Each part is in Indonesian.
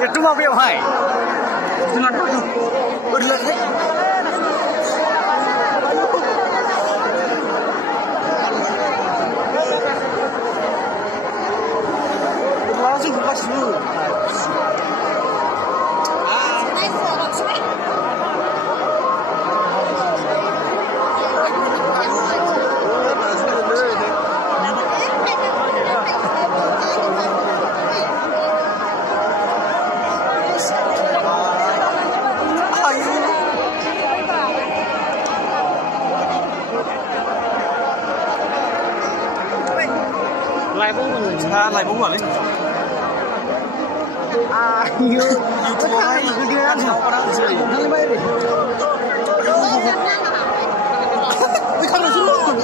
Itu mau biar hai. Jangan aduh. Udah langsung lepas dulu. Lại bóng vào lên. Yêu thôi, cứ đi ăn sao có đang chơi. Nó lên đi. Ui không được xuống.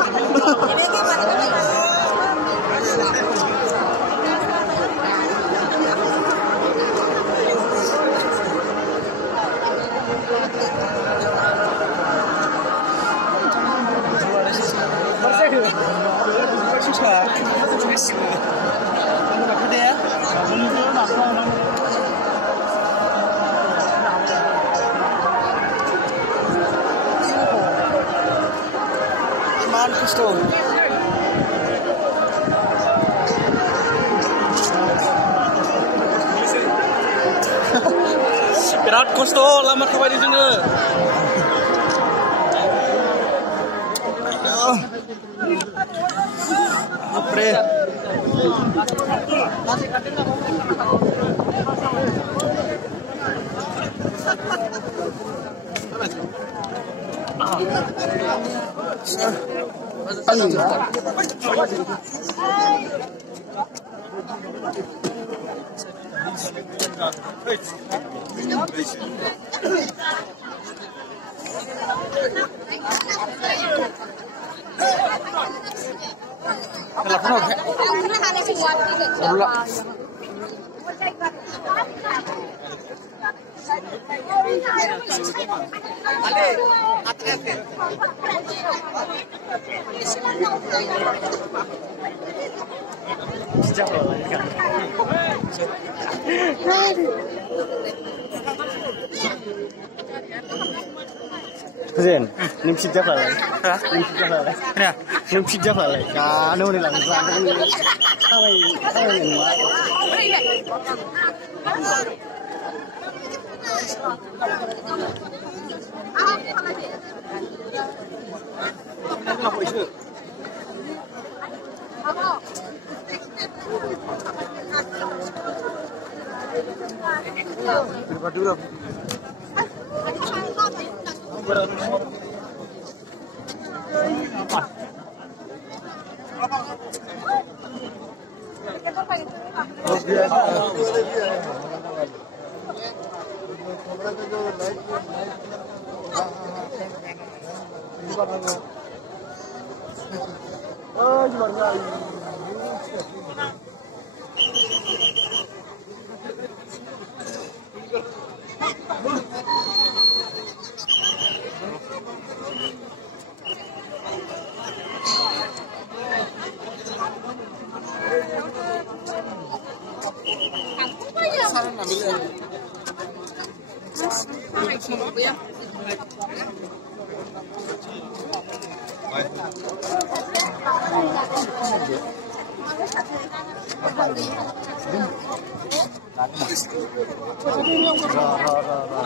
Susah. Iman Kusto. Berat Kusto lamar kembali sini. Apre. Present, nim sejak lah. Nim sejak lah. Ya, nim sejak lah. Kan, ini lang. Kawai yang muat. Dulu.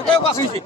Oke, Pak Susi.